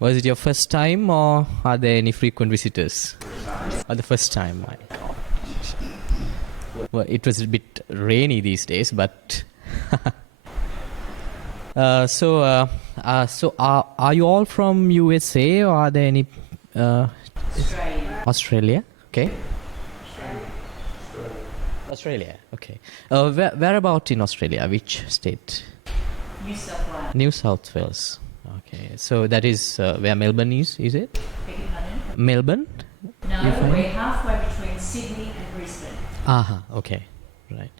Was it your first time, or are there any frequent visitors? Or the first time? My God. Well, it was a bit rainy these days, but so are you all from USA, or are there any Australia? Okay. Australia. Okay. Where about in Australia? Which state? New South Wales. New South Wales. Okay. So that is where Melbourne is it? Beg your pardon? Melbourne? No, we're halfway between Sydney and Brisbane. Aha. Okay. Right.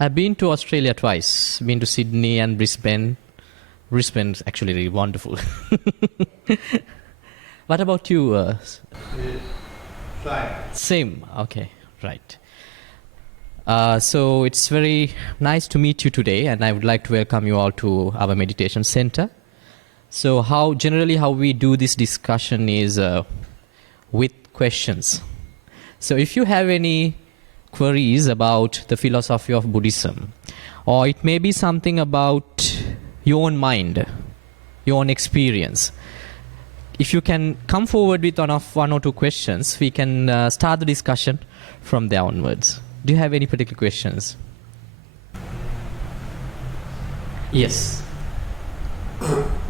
I've been to Australia twice. Been to Sydney and Brisbane. Brisbane's actually really wonderful. What about you? Same. Okay. Right. So it's very nice to meet you today, and I would like to welcome you all to our meditation center. So how we do this discussion is with questions. So if you have any queries about the philosophy of Buddhism, or it may be something about your own mind, your own experience, if you can come forward with one or two questions, we can start the discussion from there onwards. Do you have any particular questions? Yes.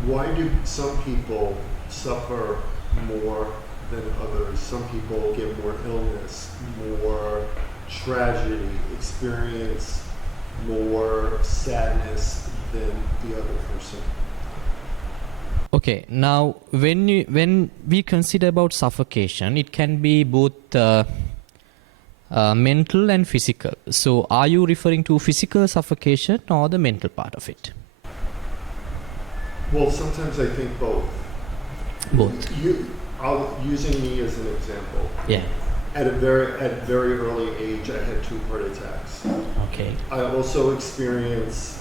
Why do some people suffer more than others? Some people get more illness, more tragedy, experience more sadness than the other person. Okay, now when we consider about suffocation, it can be both mental and physical. So are you referring to physical suffocation or the mental part of it? Well, sometimes I think both. Both. Using me as an example. Yeah. At very early age, I had 2 heart attacks. Okay. I also experienced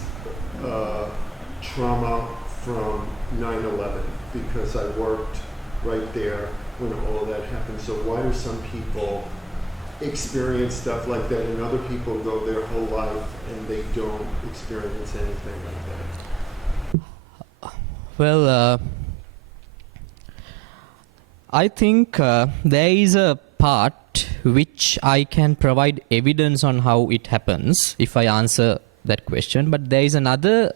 trauma from 9/11 because I worked right there when all of that happened. So why do some people experience stuff like that and other people go their whole life and they don't experience anything like that? Well, I think there is a part which I can provide evidence on how it happens if I answer that question, but there is another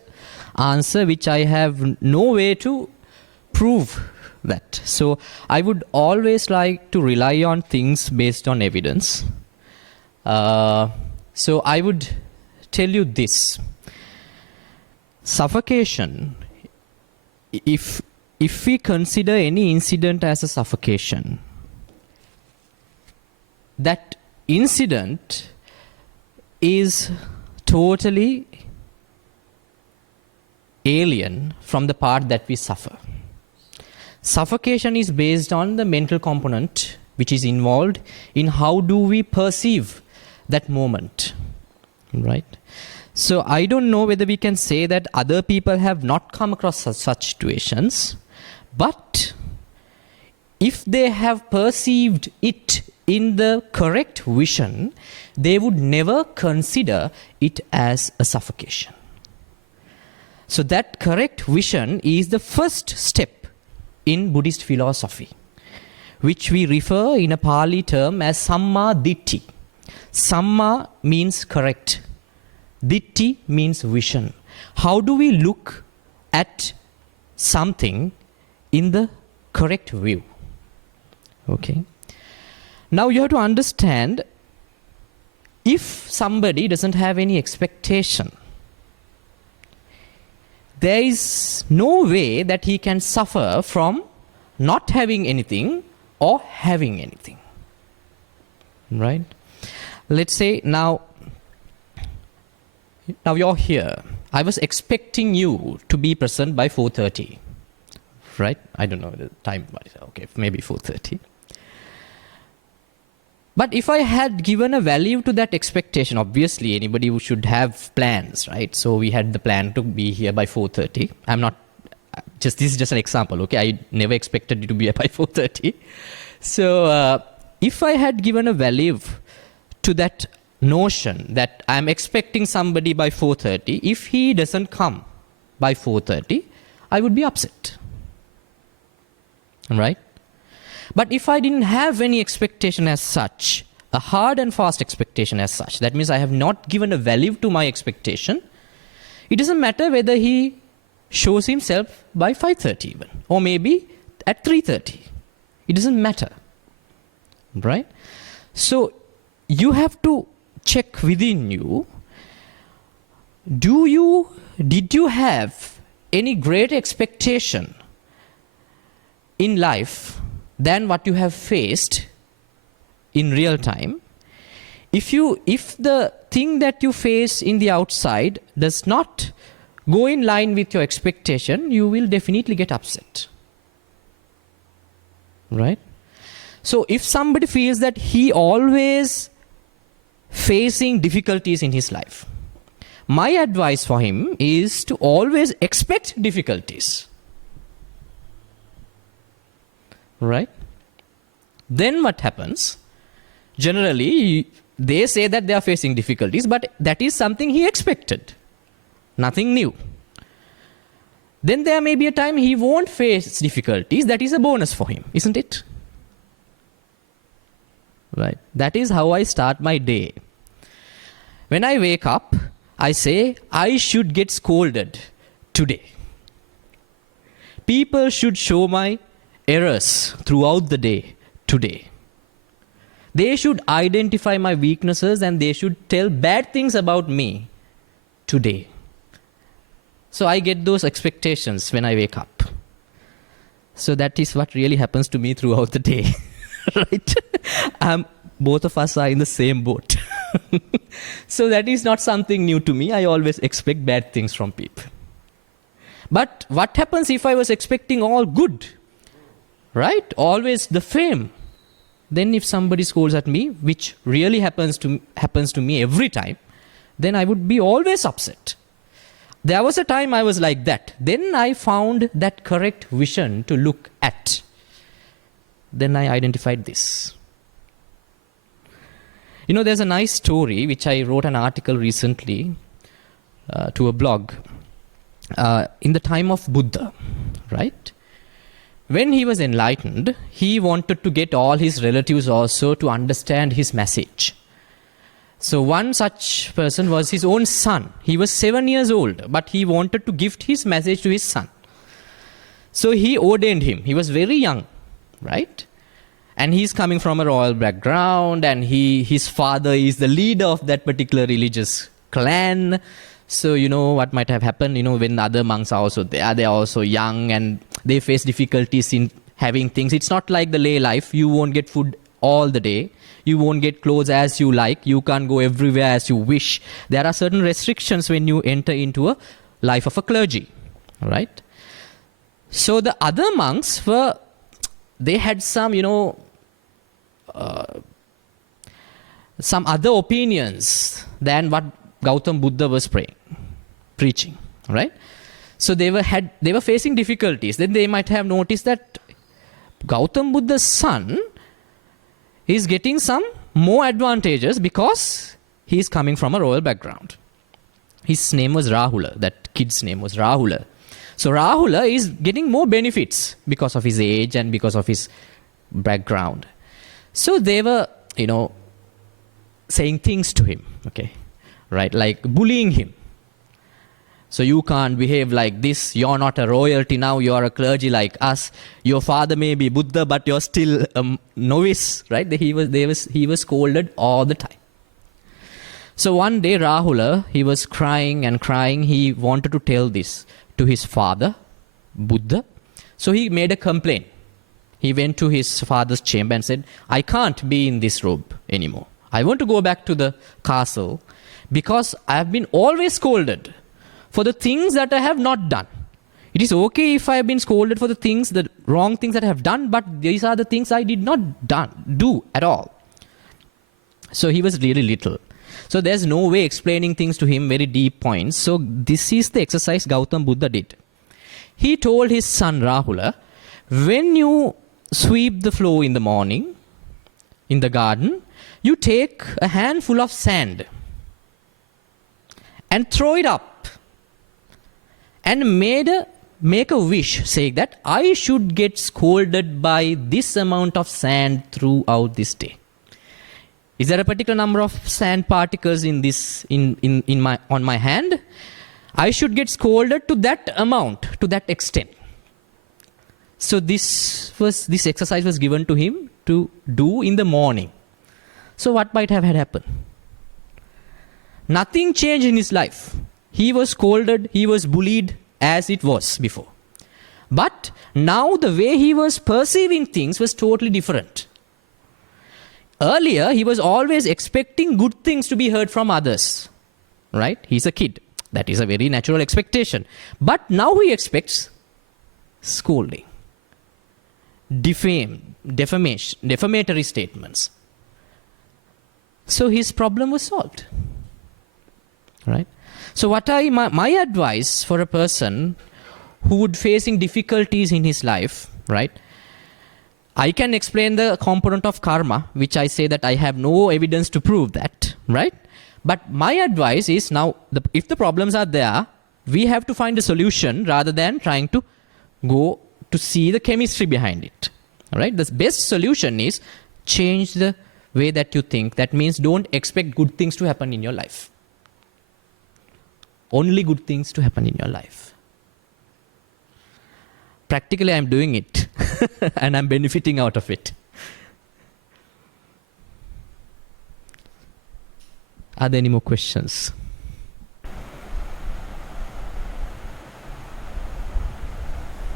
answer which I have no way to prove that. So I would always like to rely on things based on evidence. So I would tell you this. Suffocation, if we consider any incident as a suffocation, that incident is totally alien from the part that we suffer. Suffocation is based on the mental component which is involved in how do we perceive that moment, right? So I don't know whether we can say that other people have not come across such situations, but if they have perceived it in the correct vision, they would never consider it as a suffocation. So that correct vision is the first step in Buddhist philosophy, which we refer in a Pali term as Samma Ditti. Samma means correct. Ditti means vision. How do we look at something in the correct view? Okay. Now you have to understand, if somebody doesn't have any expectation, there is no way that he can suffer from not having anything or having anything. Right? Let's say now you're here. I was expecting you to be present by 4:30. Right? I don't know the time, but okay, maybe 4:30. But if I had given a value to that expectation, obviously anybody who should have plans, right? So we had the plan to be here by 4:30. This is just an example, okay? I never expected you to be here by 4:30. So if I had given a value to that notion that I'm expecting somebody by 4:30, if he doesn't come by 4:30, I would be upset. right? But if I didn't have any expectation as such, a hard and fast expectation as such, that means I have not given a value to my expectation, it doesn't matter whether he shows himself by 5:30 even, or maybe at 3:30. It doesn't matter, right? So you have to check within you, did you have any great expectation in life than what you have faced in real time? If the thing that you face in the outside does not go in line with your expectation, you will definitely get upset. Right? So if somebody feels that he always facing difficulties in his life, my advice for him is to always expect difficulties. Right? Then what happens? Generally, they say that they are facing difficulties, but that is something he expected. Nothing new. Then there may be a time he won't face difficulties. That is a bonus for him, isn't it? Right? That is how I start my day. When I wake up, I say, I should get scolded today. People should show my errors throughout the day today. They should identify my weaknesses and they should tell bad things about me today. So I get those expectations when I wake up. So that is what really happens to me throughout the day. Right? Both of us are in the same boat. So that is not something new to me. I always expect bad things from people. But what happens if I was expecting all good? Right? Always the fame. Then if somebody scolds at me, which really happens to me every time, then I would be always upset. There was a time I was like that. Then I found that correct vision to look at. Then I identified this. You know, there's a nice story which I wrote an article recently to a blog. In the time of Buddha, right? When he was enlightened, he wanted to get all his relatives also to understand his message. So one such person was his own son. He was 7 years old, but he wanted to gift his message to his son. So he ordained him. He was very young, right? And he's coming from a royal background, and his father is the leader of that particular religious clan. So, you know, what might have happened, you know, when other monks are also there, they're also young and they face difficulties in having things. It's not like the lay life. You won't get food all the day. You won't get clothes as you like. You can't go everywhere as you wish. There are certain restrictions when you enter into a life of a clergy, right? So the other monks they had some, you know, some other opinions than what Gautam Buddha was preaching, right? So they were facing difficulties. Then they might have noticed that Gautam Buddha's son is getting some more advantages because he is coming from a royal background. His name was Rahula. That kid's name was Rahula. So Rahula is getting more benefits because of his age and because of his background. So they were, you know, saying things to him, okay, right, like bullying him. So you can't behave like this. You're not a royalty now. You're a clergy like us. Your father may be Buddha, but you're still a novice, right? He was scolded all the time. So one day Rahula, he was crying and crying. He wanted to tell this to his father, Buddha. So he made a complaint. He went to his father's chamber and said, I can't be in this robe anymore. I want to go back to the castle because I have been always scolded for the things that I have not done. It is okay if I have been scolded for the wrong things that I have done, but these are the things I did not do at all. So he was really little. So there's no way explaining things to him, very deep points. So this is the exercise Gautam Buddha did. He told his son Rahula, when you sweep the floor in the morning, in the garden, you take a handful of sand and throw it up and made a make a wish saying that I should get scolded by this amount of sand throughout this day. Is there a particular number of sand particles in this on my hand? I should get scolded to that amount, to that extent. So this exercise was given to him to do in the morning. So what might have had happened? Nothing changed in his life. He was scolded, he was bullied as it was before. But now the way he was perceiving things was totally different. Earlier, he was always expecting good things to be heard from others. Right? He's a kid. That is a very natural expectation. But now he expects scolding, defamation, defamatory statements. So his problem was solved. Right? So my advice for a person who would facing difficulties in his life, right? I can explain the component of karma, which I say that I have no evidence to prove that, right? But my advice is now, if the problems are there, we have to find a solution rather than trying to go to see the chemistry behind it, right? The best solution is change the way that you think. That means don't expect good things to happen in your life. Only good things to happen in your life. Practically, I'm doing it and I'm benefiting out of it. Are there any more questions?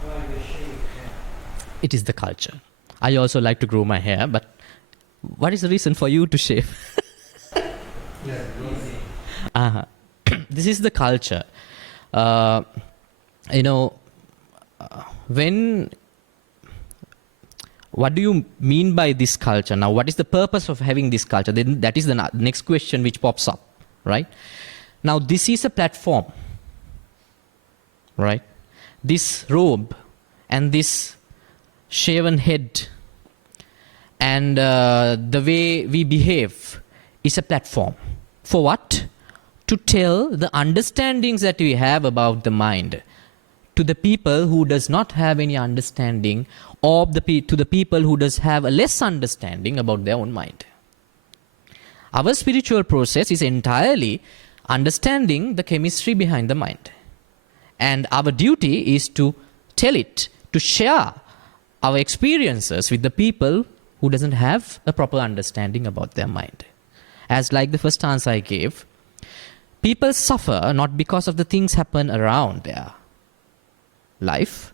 Why the shave? It is the culture. I also like to grow my hair, but what is the reason for you to shave? Easy. This is the culture. What do you mean by this culture? Now, what is the purpose of having this culture? Then that is the next question which pops up, right? Now, this is a platform, right? This robe and this shaven head and the way we behave is a platform. For what? To tell the understandings that we have about the mind to the people who does not have any understanding, or to the people who does have a less understanding about their own mind. Our spiritual process is entirely understanding the chemistry behind the mind. And our duty is to tell it, to share our experiences with the people who doesn't have a proper understanding about their mind. As like the first answer I gave, people suffer not because of the things happen around their life.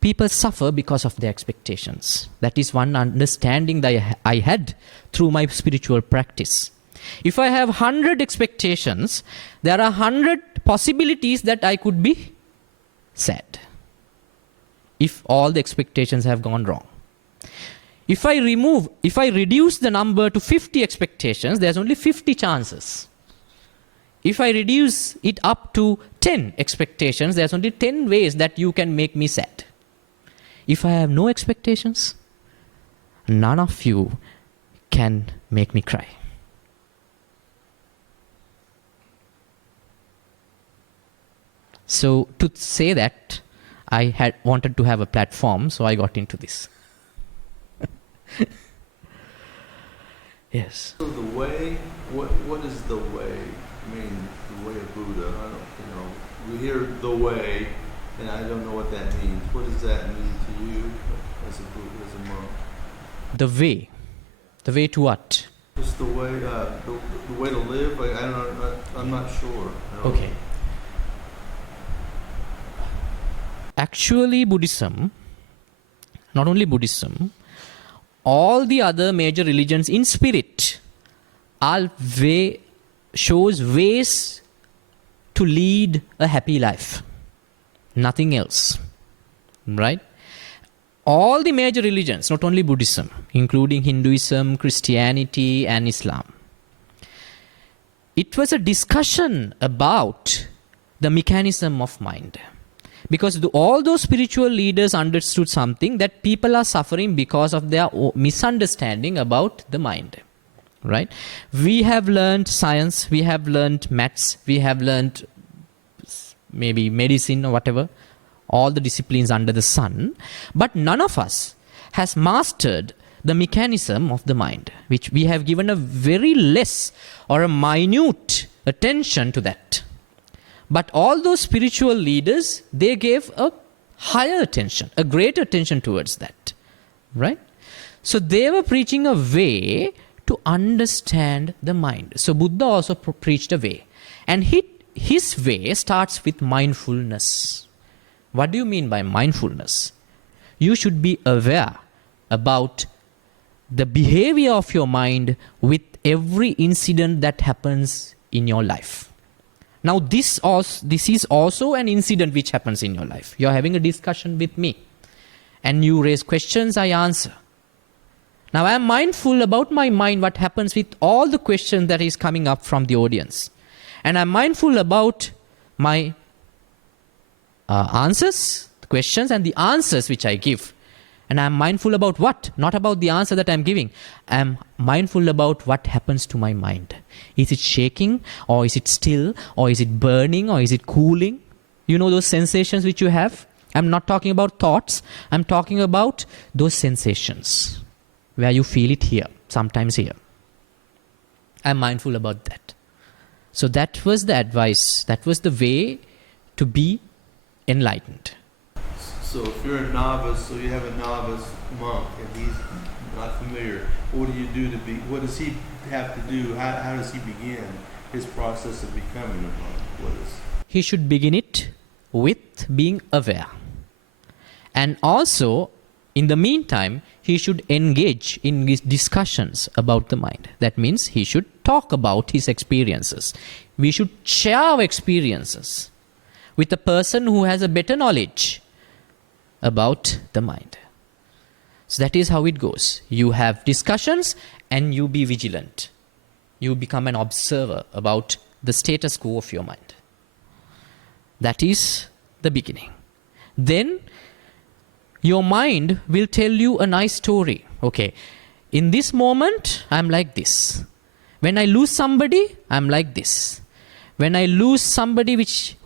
People suffer because of their expectations. That is one understanding that I had through my spiritual practice. If I have 100 expectations, there are 100 possibilities that I could be sad if all the expectations have gone wrong. If I reduce the number to 50 expectations, there's only 50 chances. If I reduce it up to 10 expectations, there's only 10 ways that you can make me sad. If I have no expectations, none of you can make me cry. So to say that, I had wanted to have a platform, so I got into this. Yes. So the way, what is the way? I mean, the way of Buddha. I don't, we hear the way, and I don't know what that means. What does that mean to you as a Buddha, as a monk? The way. The way to what? Just the way, the way to live. I don't know. I'm not sure. Okay. Actually, Buddhism, not only Buddhism, all the other major religions in spirit shows ways to lead a happy life. Nothing else. Right? All the major religions, not only Buddhism, including Hinduism, Christianity, and Islam. It was a discussion about the mechanism of mind. Because all those spiritual leaders understood something, that people are suffering because of their misunderstanding about the mind. Right? We have learned science, we have learned maths, we have learned maybe medicine or whatever. all the disciplines under the sun, but none of us has mastered the mechanism of the mind, which we have given a very less or a minute attention to that. But all those spiritual leaders, they gave a higher attention, a greater attention towards that, right? So they were preaching a way to understand the mind. So Buddha also preached a way. And his way starts with mindfulness. What do you mean by mindfulness? You should be aware about the behavior of your mind with every incident that happens in your life. Now this is also an incident which happens in your life. You are having a discussion with me and you raise questions, I answer. Now I am mindful about my mind, what happens with all the questions that is coming up from the audience. And I'm mindful about my answers, the questions and the answers which I give. And I'm mindful about what? Not about the answer that I'm giving. I'm mindful about what happens to my mind. Is it shaking, or is it still, or is it burning, or is it cooling? You know those sensations which you have? I'm not talking about thoughts. I'm talking about those sensations where you feel it here, sometimes here. I'm mindful about that. So that was the advice. That was the way to be enlightened. So if you're a novice, so you have a novice monk and he's not familiar, what do you do to be, what does he have to do? How does he begin his process of becoming a monk? What is? He should begin it with being aware. And also, in the meantime, he should engage in these discussions about the mind. That means he should talk about his experiences. We should share our experiences with a person who has a better knowledge about the mind. So that is how it goes. You have discussions and you be vigilant. You become an observer about the status quo of your mind. That is the beginning. Then your mind will tell you a nice story. Okay, in this moment, I'm like this. When I lose somebody, I'm like this. When I lose somebody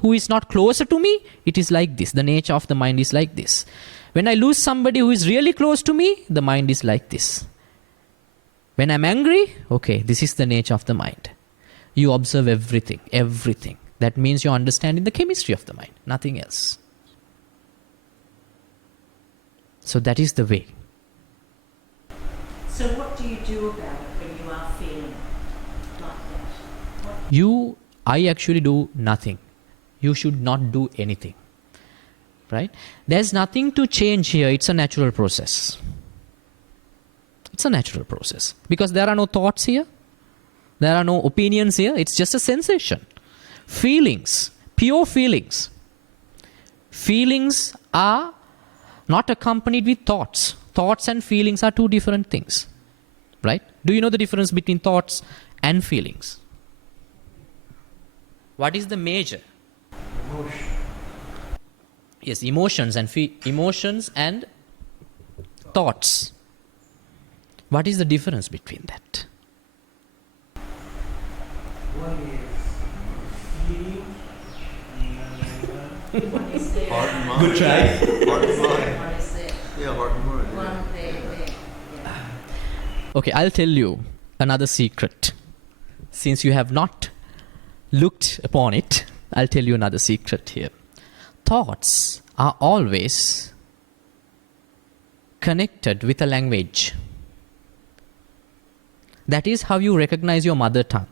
who is not closer to me, it is like this. The nature of the mind is like this. When I lose somebody who is really close to me, the mind is like this. When I'm angry, okay, this is the nature of the mind. You observe everything, everything. That means you're understanding the chemistry of the mind, nothing else. So that is the way. So what do you do about it when you are feeling like that? I actually do nothing. You should not do anything. Right? There's nothing to change here. It's a natural process. It's a natural process. Because there are no thoughts here. There are no opinions here. It's just a sensation. Feelings. Pure feelings. Feelings are not accompanied with thoughts. Thoughts and feelings are two different things. Right? Do you know the difference between thoughts and feelings? What is the major? Emotion. Yes, emotions and thoughts. What is the difference between that? One is feeling and One is there. Heart and mind. Good try. Heart and mind. One is there. Yeah, heart and mind. Yeah. One there. Yeah. Okay, I'll tell you another secret. Since you have not looked upon it, I'll tell you another secret here. Thoughts are always connected with a language. That is how you recognize your mother tongue.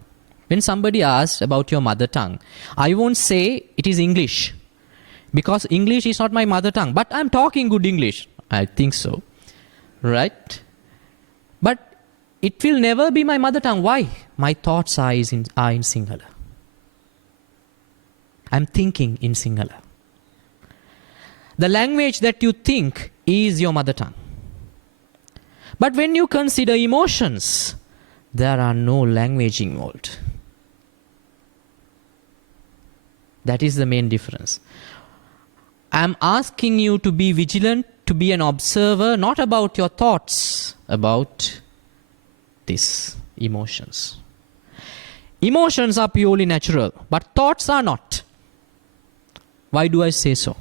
When somebody asks about your mother tongue, I won't say it is English, because English is not my mother tongue, but I'm talking good English. I think so. Right? But it will never be my mother tongue. Why? My thoughts are in Sinhala. I'm thinking in Sinhala. The language that you think is your mother tongue. But when you consider emotions, there are no language involved. That is the main difference. I'm asking you to be vigilant, to be an observer, not about your thoughts, about these emotions. Emotions are purely natural, but thoughts are not. Why do I say so?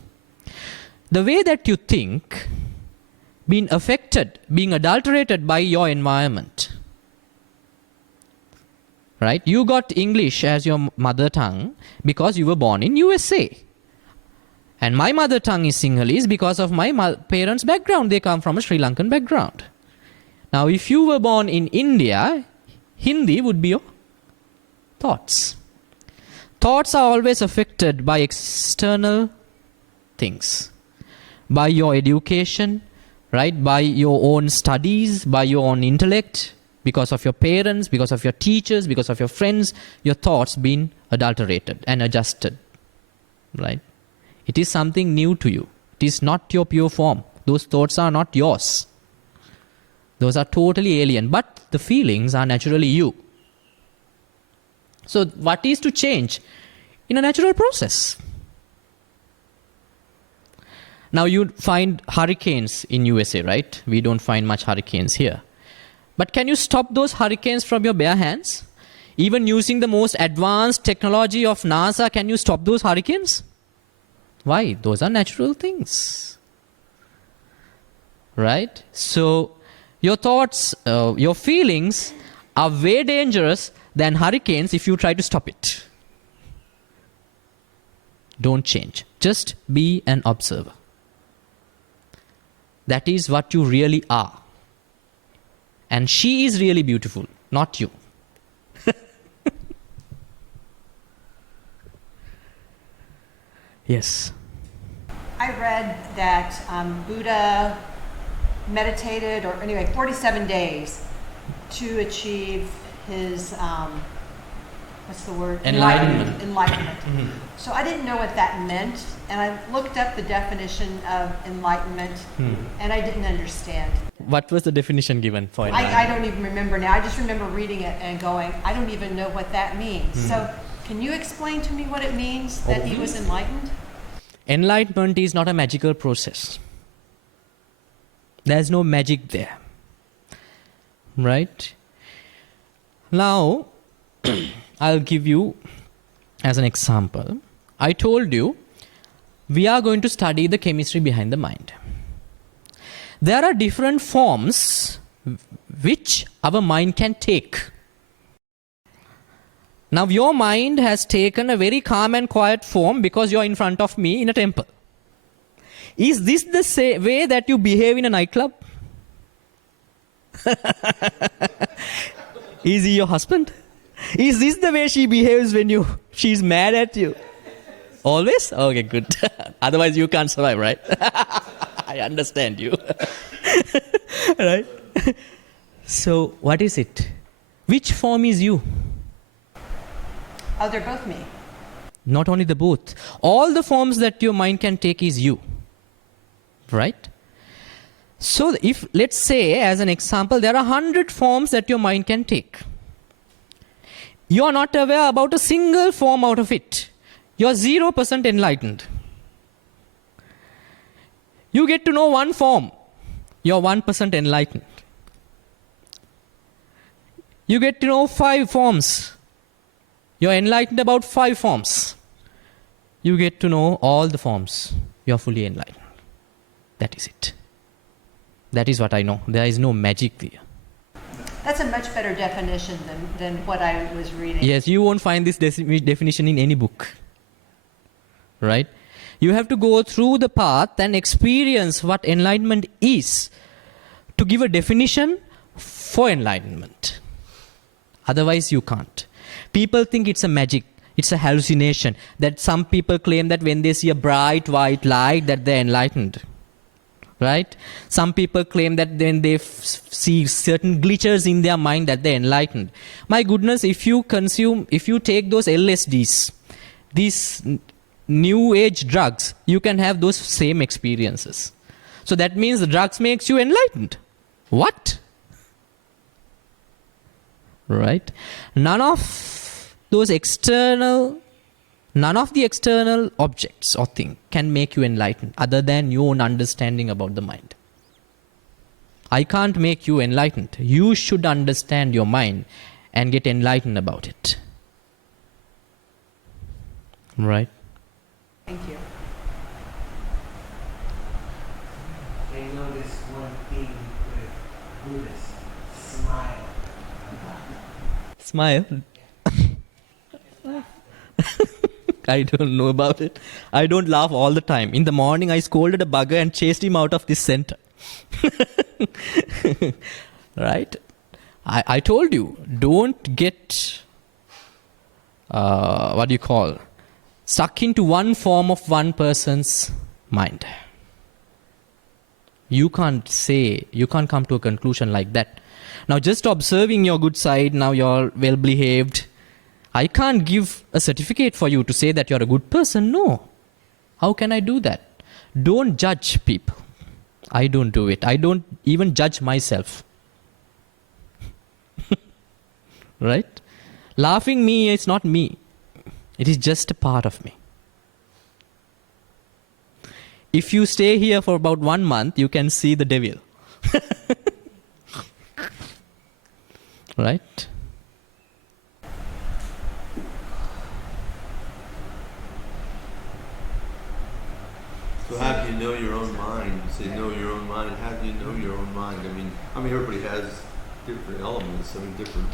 the way that you think being affected, being adulterated by your environment. Right? You got English as your mother tongue because you were born in USA. And my mother tongue is Sinhalese because of my parents' background. They come from a Sri Lankan background. Now, if you were born in India, Hindi would be your thoughts. Thoughts are always affected by external things. By your education, right? By your own studies, by your own intellect, because of your parents, because of your teachers, because of your friends, your thoughts being adulterated and adjusted, right? It is something new to you. It is not your pure form. Those thoughts are not yours. Those are totally alien, but the feelings are naturally you. So what is to change? In a natural process. Now you find hurricanes in USA, right? We don't find much hurricanes here. But can you stop those hurricanes from your bare hands? Even using the most advanced technology of NASA, can you stop those hurricanes? Why? Those are natural things. Right? So your thoughts, your feelings are way dangerous than hurricanes if you try to stop it. Don't change. Just be an observer. That is what you really are. And she is really beautiful, not you. Yes. I read that Buddha meditated, or anyway, 47 days to achieve his, what's the word? Enlightenment. Enlightenment. Mm-hmm. So I didn't know what that meant, and I looked up the definition of enlightenment, and I didn't understand. What was the definition given for enlightenment? I don't even remember now. I just remember reading it and going, I don't even know what that means. So can you explain to me what it means that he was enlightened? Enlightenment is not a magical process. There's no magic there. Right? Now, I'll give you as an example. I told you we are going to study the chemistry behind the mind. There are different forms which our mind can take. Now your mind has taken a very calm and quiet form because you're in front of me in a temple. Is this the same way that you behave in a nightclub? Is he your husband? Is this the way she behaves when she's mad at you? Always? Okay, good. Otherwise you can't survive, right? I understand you. Right? So, what is it? Which form is you? Oh, they're both me. Not only the both. All the forms that your mind can take is you. Right? So, if, let's say, as an example, there are 100 forms that your mind can take. You are not aware about a single form out of it. You are 0% enlightened. You get to know one form. You are 1% enlightened. You get to know 5 forms. You are enlightened about 5 forms. You get to know all the forms. You are fully enlightened. That is it. That is what I know. There is no magic there. That's a much better definition than what I was reading. Yes, you won't find this definition in any book. Right? You have to go through the path and experience what enlightenment is to give a definition for enlightenment. Otherwise, you can't. People think it's a magic. It's a hallucination. That some people claim that when they see a bright white light that they're enlightened. Right? Some people claim that when they see certain glitches in their mind that they're enlightened. My goodness, if you take those LSDs, these new age drugs, you can have those same experiences. So that means the drugs makes you enlightened. What? Right? None of the external objects or things can make you enlightened other than your own understanding about the mind. I can't make you enlightened. You should understand your mind and get enlightened about it. Right? Thank you. Buddhist. Smile. Smile. I don't know about it. I don't laugh all the time. In the morning, I scolded a bugger and chased him out of this center. Right? I told you, don't get, stuck into one form of one person's mind. You can't come to a conclusion like that. Now, just observing your good side, now you're well behaved. I can't give a certificate for you to say that you're a good person. No. How can I do that? Don't judge people. I don't do it. I don't even judge myself. Right? Laughing me is not me. It is just a part of me. If you stay here for about 1 month, you can see the devil. Right? So how do you know your own mind? You say know your own mind. How do you know your own mind? I mean, everybody has different elements. Different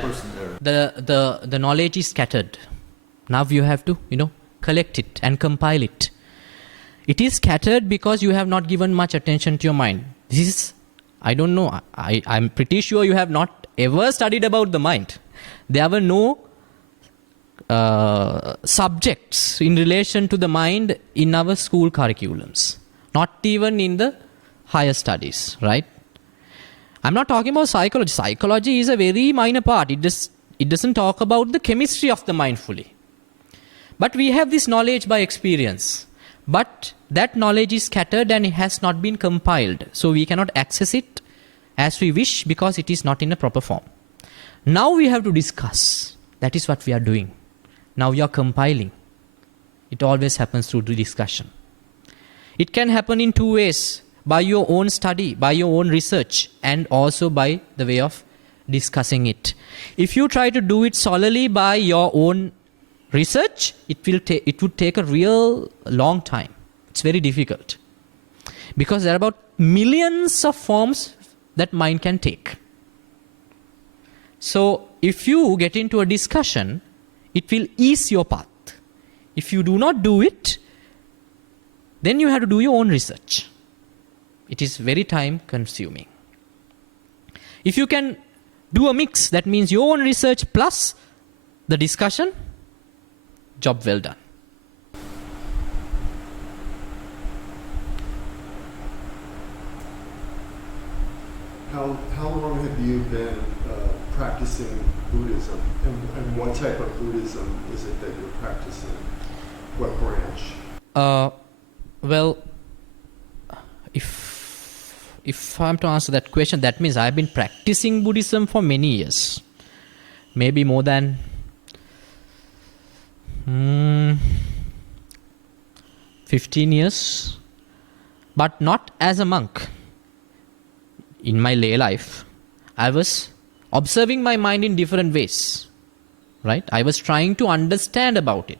person there. The knowledge is scattered. Now you have to, collect it and compile it. It is scattered because you have not given much attention to your mind. This is, I don't know. I'm pretty sure you have not ever studied about the mind. There were no subjects in relation to the mind in our school curriculums. Not even in the higher studies, right? I'm not talking about psychology. Psychology is a very minor part. It doesn't talk about the chemistry of the mind fully. But we have this knowledge by experience. But that knowledge is scattered and it has not been compiled. So we cannot access it as we wish because it is not in a proper form. Now we have to discuss. That is what we are doing. Now we are compiling. It always happens through the discussion. It can happen in 2 ways. By your own study, by your own research, and also by the way of discussing it. If you try to do it solely by your own research, it would take a real long time. It's very difficult. Because there are about millions of forms that mind can take. So, if you get into a discussion, it will ease your path. If you do not do it, then you have to do your own research. It is very time consuming. If you can do a mix, that means your own research plus the discussion, job well done. How long have you been practicing Buddhism? And what type of Buddhism is it that you're practicing? What branch? Well, if I'm to answer that question, that means I've been practicing Buddhism for many years. Maybe more than 15 years. But not as a monk. In my lay life, I was observing my mind in different ways. Right? I was trying to understand about it.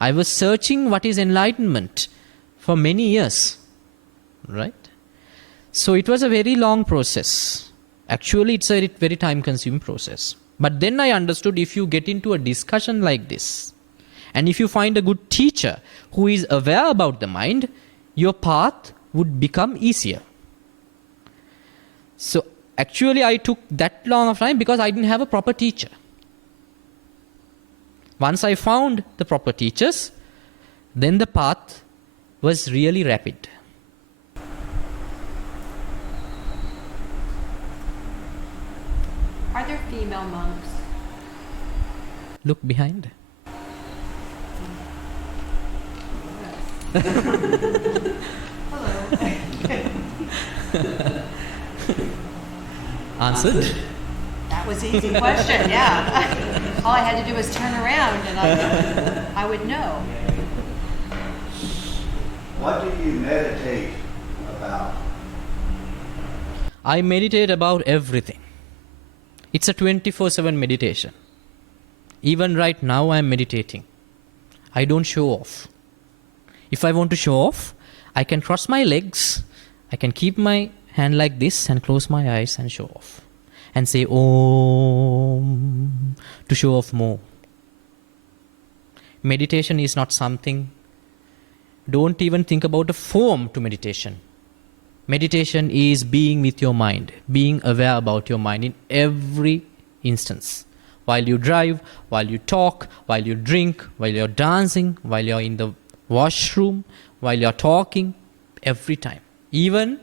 I was searching what is enlightenment for many years. Right? So it was a very long process. Actually, it's a very time-consuming process. But then I understood if you get into a discussion like this, and if you find a good teacher who is aware about the mind, your path would become easier. So actually, I took that long of time because I didn't have a proper teacher. Once I found the proper teachers, then the path was really rapid. Are there female monks? Look behind. Hello. Answered? That was an easy question, yeah. All I had to do was turn around and I would know. What do you meditate about? I meditate about everything. It's a 24/7 meditation. Even right now I am meditating. I don't show off. If I want to show off, I can cross my legs, I can keep my hand like this and close my eyes and show off. And say Om to show off more. Meditation is not something, don't even think about a form to meditation. Meditation is being with your mind, being aware about your mind in every instance. While you drive, while you talk, while you drink, while you're dancing, while you're in the washroom, while you're talking, every time. Even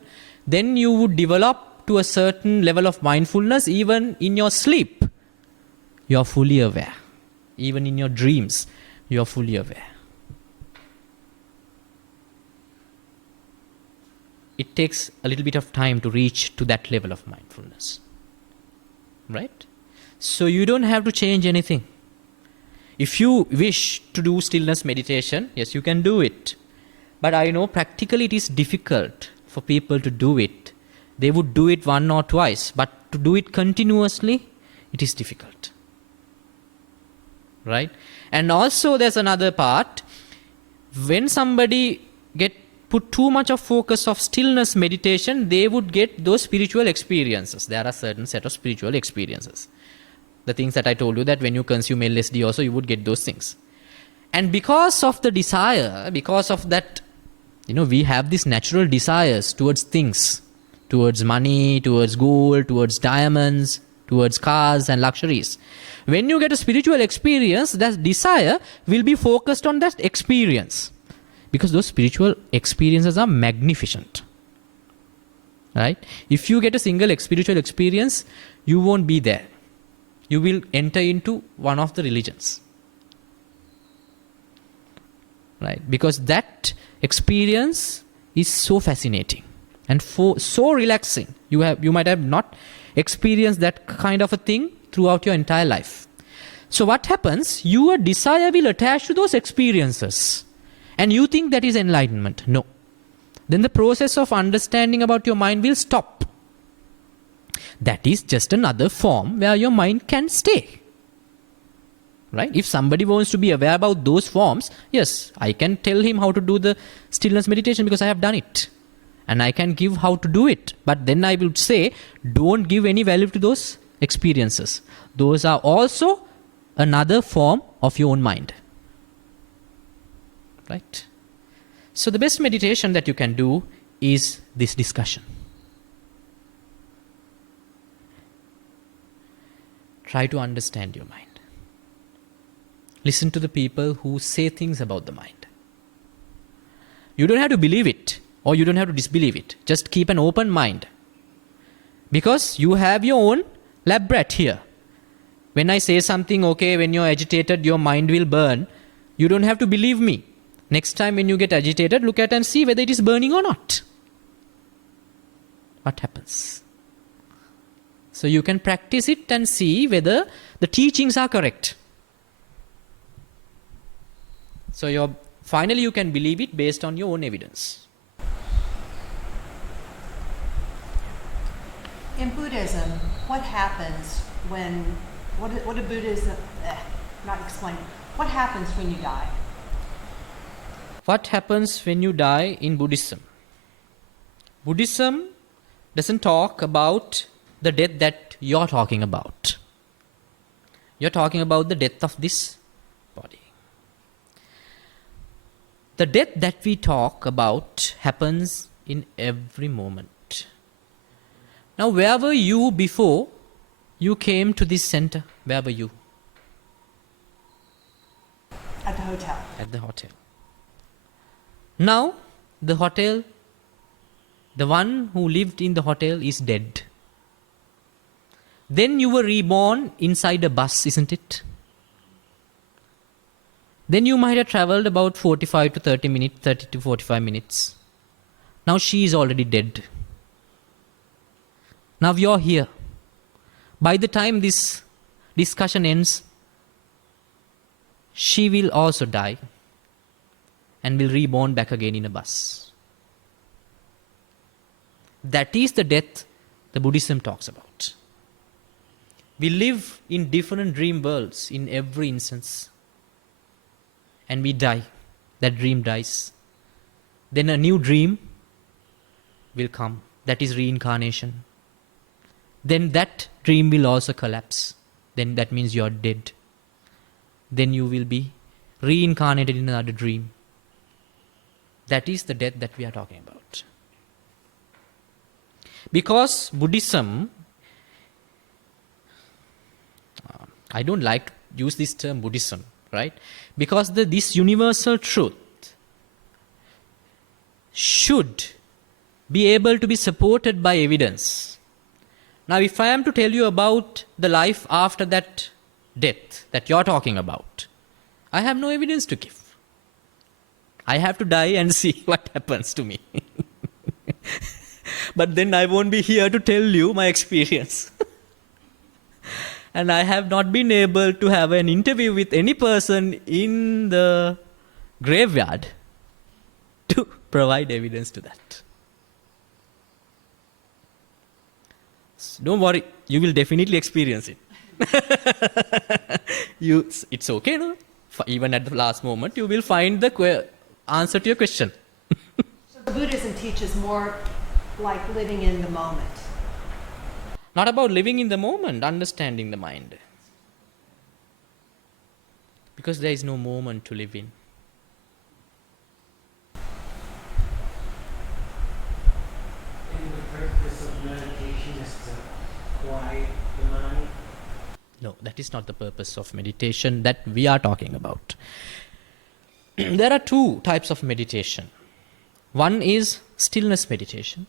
then you would develop to a certain level of mindfulness even in your sleep. You're fully aware. Even in your dreams, you're fully aware. It takes a little bit of time to reach to that level of mindfulness. Right? So you don't have to change anything. If you wish to do stillness meditation, yes, you can do it. But I know practically it is difficult for people to do it. They would do it one or twice, but to do it continuously, it is difficult. Right? And also there's another part. When somebody put too much of focus of stillness meditation, they would get those spiritual experiences. There are certain set of spiritual experiences. The things that I told you, that when you consume LSD also, you would get those things. And because of the desire, because of that, we have these natural desires towards things, towards money, towards gold, towards diamonds, towards cars and luxuries. When you get a spiritual experience, that desire will be focused on that experience. Because those spiritual experiences are magnificent. Right? If you get a single spiritual experience, you won't be there. You will enter into one of the religions. Right? Because that experience is so fascinating and so relaxing. You might have not experienced that kind of a thing throughout your entire life. So what happens? Your desire will attach to those experiences. And you think that is enlightenment. No. Then the process of understanding about your mind will stop. That is just another form where your mind can stay. Right? If somebody wants to be aware about those forms, yes, I can tell him how to do the stillness meditation because I have done it. And I can give how to do it. But then I will say, don't give any value to those experiences. Those are also another form of your own mind. Right? So the best meditation that you can do is this discussion. Try to understand your mind. Listen to the people who say things about the mind. You don't have to believe it or you don't have to disbelieve it. Just keep an open mind. Because you have your own lab rat here. When I say something, okay, when you're agitated, your mind will burn, you don't have to believe me. Next time when you get agitated, look at and see whether it is burning or not. What happens? So you can practice it and see whether the teachings are correct. So finally you can believe it based on your own evidence. In Buddhism, what happens when, what did Buddhism, not explain, what happens when you die? What happens when you die in Buddhism? Buddhism doesn't talk about the death that you're talking about. You're talking about the death of this body. The death that we talk about happens in every moment. Now, where were you before you came to this center? Where were you? At the hotel. At the hotel. Now, the hotel, the one who lived in the hotel is dead. Then you were reborn inside a bus, isn't it? Then you might have traveled about 45 to 30 minutes, 30 to 45 minutes. Now she is already dead. Now you're here. By the time this discussion ends, she will also die and will reborn back again in a bus. That is the death the Buddhism talks about. We live in different dream worlds in every instance. And we die. That dream dies. Then a new dream will come that is reincarnation, then that dream will also collapse. Then that means you are dead. Then you will be reincarnated in another dream. That is the death that we are talking about. Because Buddhism, I don't like to use this term Buddhism, right? Because this universal truth should be able to be supported by evidence. Now, if I am to tell you about the life after that death that you're talking about, I have no evidence to give. I have to die and see what happens to me. But then I won't be here to tell you my experience. And I have not been able to have an interview with any person in the graveyard to provide evidence to that. So don't worry, you will definitely experience it. It's okay, no? Even at the last moment, you will find the answer to your question. So Buddhism teaches more like living in the moment. Not about living in the moment, understanding the mind. Because there is no moment to live in. And the purpose of meditation is to quiet the mind. No, that is not the purpose of meditation that we are talking about. There are two types of meditation. One is stillness meditation,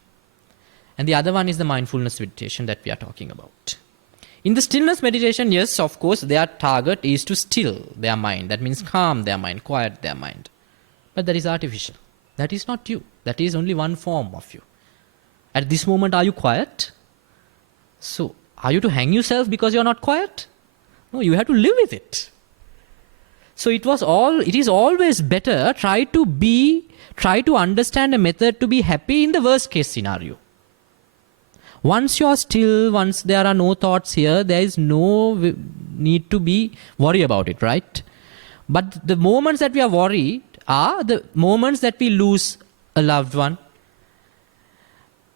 and the other one is the mindfulness meditation that we are talking about. In the stillness meditation, yes, of course, their target is to still their mind. That means calm their mind, quiet their mind. But that is artificial. That is not you. That is only one form of you. At this moment, are you quiet? So, are you to hang yourself because you are not quiet? No, you have to live with it. So it is always better try to understand a method to be happy in the worst case scenario. Once you are still, once there are no thoughts here, there is no need to be worry about it, right? But the moments that we are worried are the moments that we lose a loved one,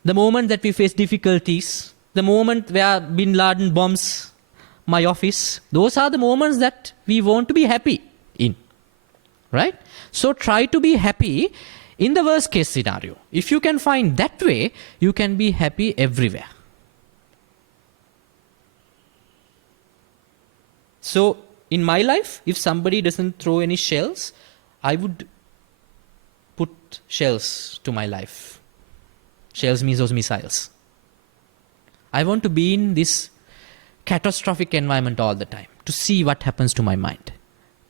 the moment that we face difficulties, the moment where Bin Laden bombs my office. Those are the moments that we want to be happy in, right? So try to be happy in the worst case scenario. If you can find that way, you can be happy everywhere. So in my life, if somebody doesn't throw any shells, I would put shells to my life. Shells means those missiles. I want to be in this catastrophic environment all the time, to see what happens to my mind,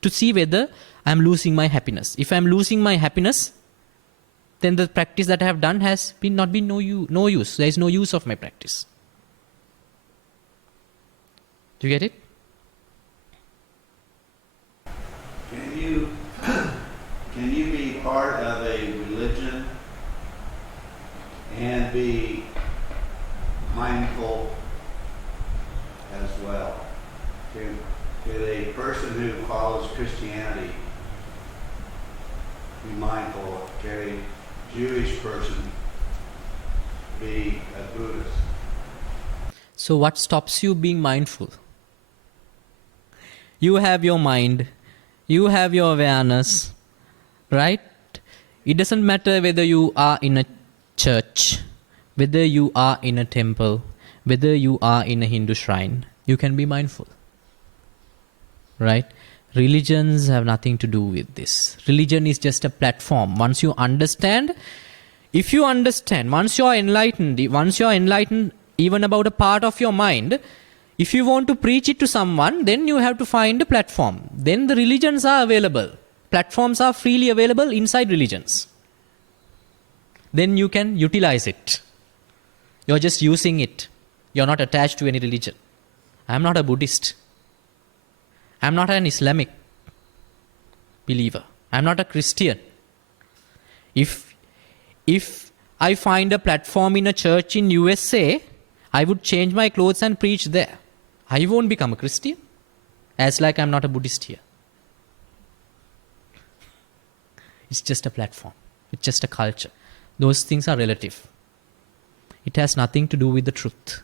to see whether I am losing my happiness. If I am losing my happiness, then the practice that I have done has not been no use. There is no use of my practice. Do you get it? Can you be part of a religion and be mindful as well? Can a person who follows Christianity be mindful? Can a Jewish person be a Buddhist? So what stops you being mindful? You have your mind, you have your awareness, right? It doesn't matter whether you are in a church, whether you are in a temple, whether you are in a Hindu shrine, you can be mindful, right? Religions have nothing to do with this. Religion is just a platform. Once you understand, once you are enlightened even about a part of your mind, if you want to preach it to someone, then you have to find a platform. Then the religions are available. Platforms are freely available inside religions. Then you can utilize it. You're just using it. You're not attached to any religion. I'm not a Buddhist. I'm not an Islamic believer. I'm not a Christian. If I find a platform in a church in USA, I would change my clothes and preach there. I won't become a Christian, as like I'm not a Buddhist here. It's just a platform. It's just a culture. Those things are relative. It has nothing to do with the truth.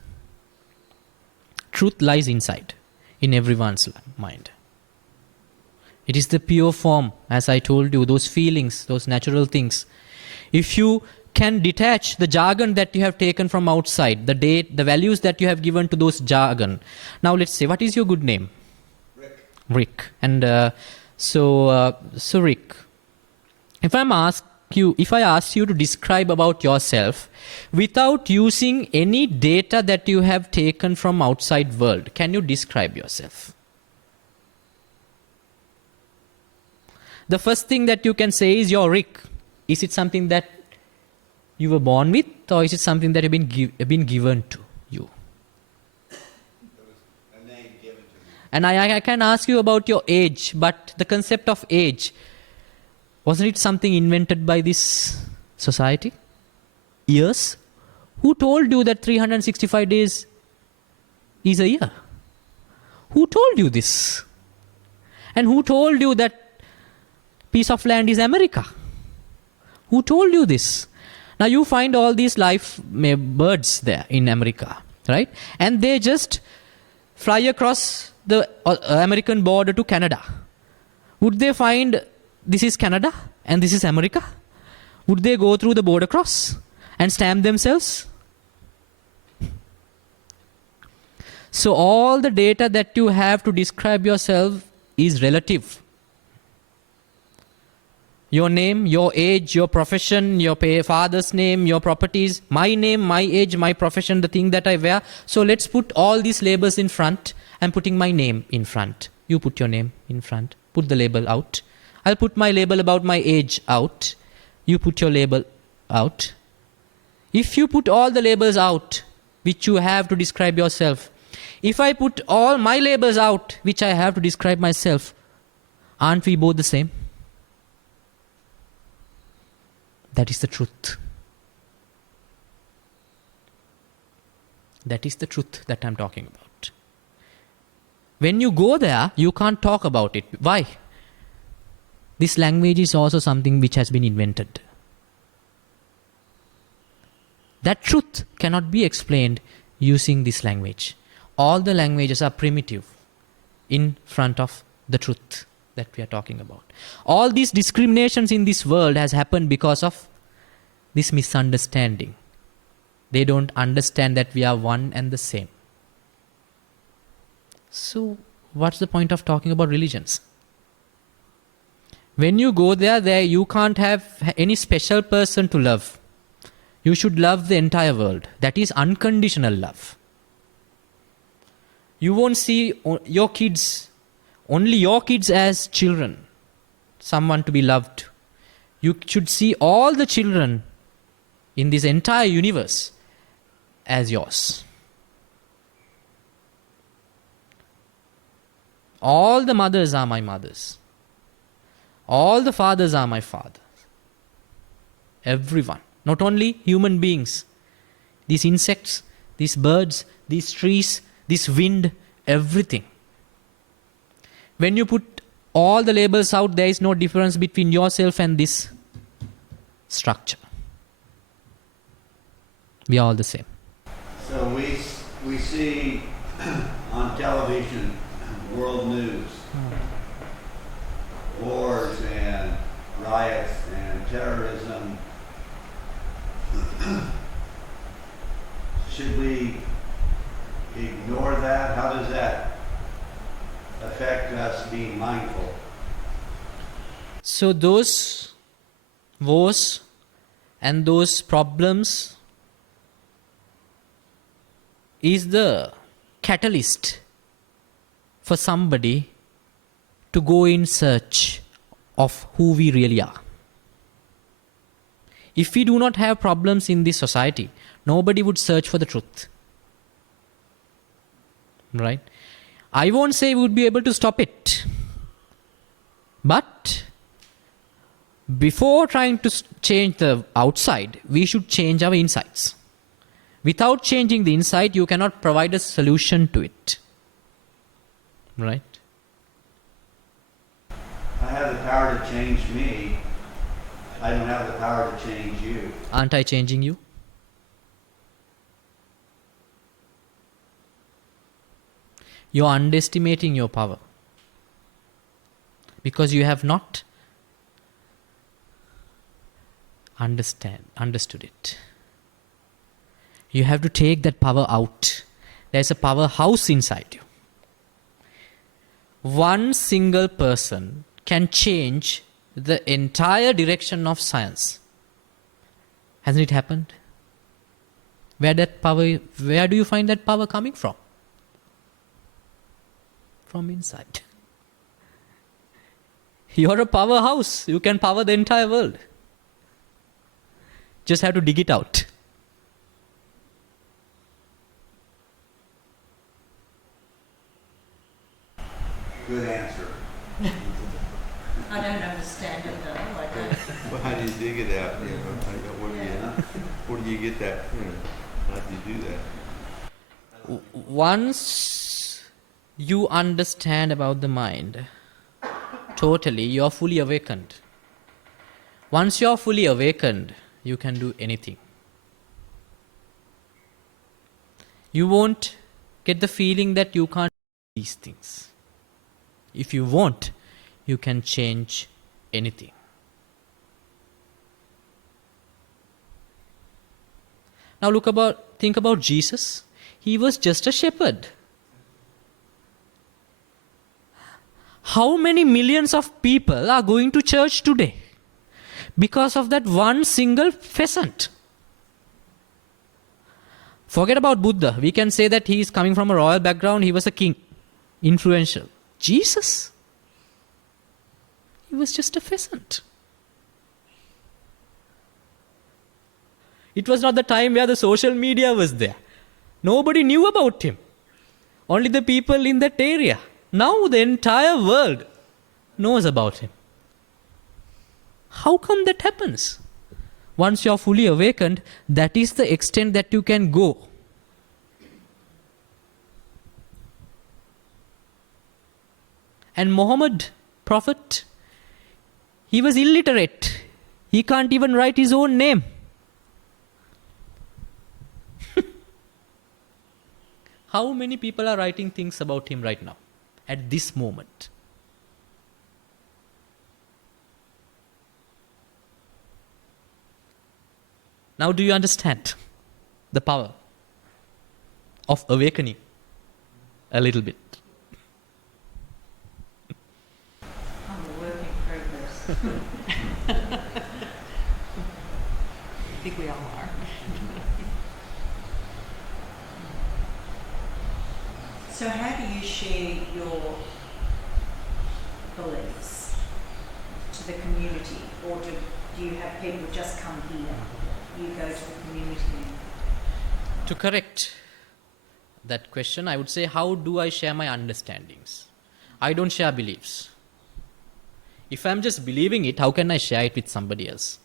Truth lies inside, in everyone's mind. It is the pure form, as I told you, those feelings, those natural things. If you can detach the jargon that you have taken from outside, the date, the values that you have given to those jargon. Now let's say, what is your good name? Rick. And so Rick, if I ask you to describe about yourself without using any data that you have taken from outside world, can you describe yourself? The first thing that you can say is you're Rick. Is it something that you were born with, or is it something that have been given to you? A name given to me. And I can ask you about your age, but the concept of age, wasn't it something invented by this society? Years? Who told you that 365 days is a year? Who told you this? And who told you that piece of land is America? Who told you this? Now you find all these birds there in America, right? And they just fly across the American border to Canada. Would they find this is Canada and this is America? Would they go through the border cross and stamp themselves? So all the data that you have to describe yourself is relative. Your name, your age, your profession, your father's name, your properties, my name, my age, my profession, the thing that I wear. So let's put all these labels in front. I'm putting my name in front. You put your name in front. Put the label out. I'll put my label about my age out. You put your label out. If you put all the labels out, which you have to describe yourself, if I put all my labels out, which I have to describe myself, aren't we both the same? That is the truth. That is the truth that I'm talking about. When you go there, you can't talk about it. Why? This language is also something which has been invented. That truth cannot be explained using this language. All the languages are primitive in front of the truth that we are talking about. All these discriminations in this world has happened because of this misunderstanding. They don't understand that we are one and the same. So what's the point of talking about religions? When you go there you can't have any special person to love. You should love the entire world. That is unconditional love. You won't see your kids, only your kids as children, someone to be loved. You should see all the children in this entire universe as yours. All the mothers are my mothers. All the fathers are my fathers. Everyone. Not only human beings. These insects, these birds, these trees, this wind, everything. When you put all the labels out, there is no difference between yourself and this structure. We are all the same. So we see on television world news, wars and riots and terrorism. Should we ignore that? How does that affect us being mindful? So those wars and those problems is the catalyst for somebody to go in search of who we really are. If we do not have problems in this society, nobody would search for the truth. Right? I won't say we would be able to stop it. But before trying to change the outside, we should change our insides. Without changing the inside, you cannot provide a solution to it. Right? I have the power to change me. I don't have the power to change you. Aren't I changing you? you're underestimating your power. Because you have not understood it. You have to take that power out. There's a powerhouse inside you. One single person can change the entire direction of science. Hasn't it happened? Where do you find that power coming from? From inside. You're a powerhouse. You can power the entire world. Just have to dig it out. Good answer. I don't understand it though. I don't. Well, how do you dig it out? You know, where do you get that? How do you do that? Once you understand about the mind, totally, you are fully awakened. Once you are fully awakened, you can do anything. You won't get the feeling that you can't do these things. If you want, you can change anything. Now think about Jesus. He was just a shepherd. How many millions of people are going to church today because of that one single pheasant? Forget about Buddha. We can say that he is coming from a royal background. He was a king, influential. Jesus, he was just a pheasant. It was not the time where the social media was there. Nobody knew about him. Only the people in that area. Now the entire world knows about him. How come that happens? Once you are fully awakened, that is the extent that you can go. And Muhammad, Prophet, he was illiterate. He can't even write his own name. How many people are writing things about him right now, at this moment? Now do you understand the power of awakening a little bit? I'm a work in progress. I think we all are. So how do you share your beliefs to the community, or do you have people just come here? You go to the community? To correct that question, I would say, how do I share my understandings? I don't share beliefs. If I'm just believing it, how can I share it with somebody else?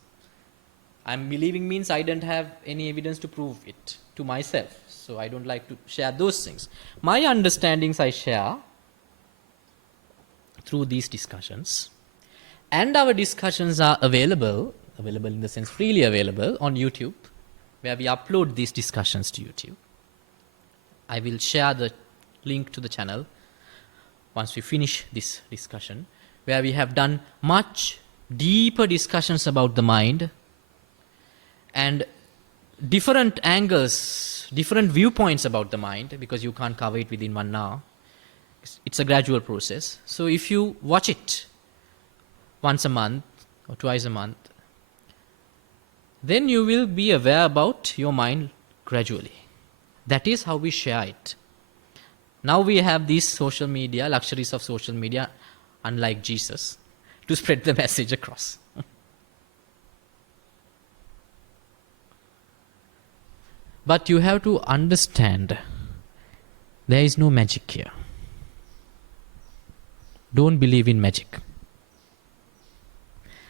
I'm believing means I don't have any evidence to prove it to myself. So I don't like to share those things. My understandings I share through these discussions. And our discussions are available in the sense freely available on YouTube, where we upload these discussions to YouTube. I will share the link to the channel once we finish this discussion, where we have done much deeper discussions about the mind and different angles, different viewpoints about the mind, because you can't cover it within 1 hour. It's a gradual process. So if you watch it once a month or twice a month, then you will be aware about your mind gradually. That is how we share it. Now we have these social media, luxuries of social media, unlike Jesus, to spread the message across. But you have to understand, there is no magic here. Don't believe in magic.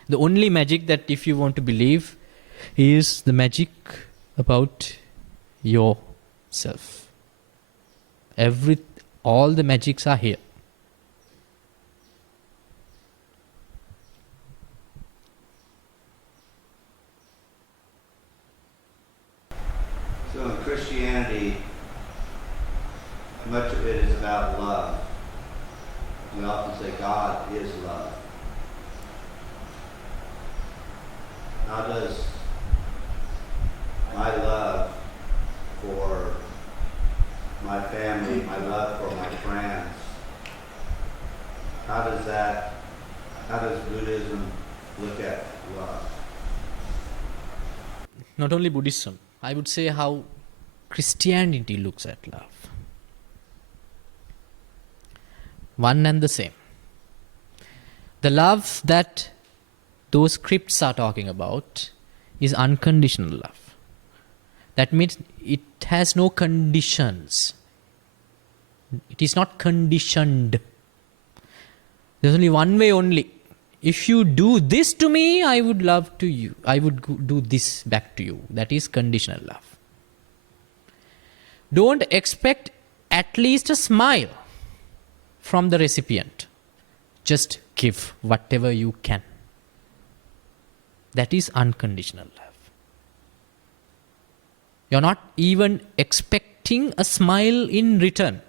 The only magic that if you want to believe is the magic about yourself. All the magics are here. So in Christianity, much of it is about love. often say God is love. How does my love for my family, my love for my friends, how does Buddhism look at love? Not only Buddhism, I would say how Christianity looks at love. One and the same. The love that those scripts are talking about is unconditional love. That means it has no conditions. It is not conditioned. There's only one way only. If you do this to me, I would love to you. I would do this back to you. That is conditional love. Don't expect at least a smile from the recipient. Just give whatever you can. That is unconditional love. You're not even expecting a smile in return.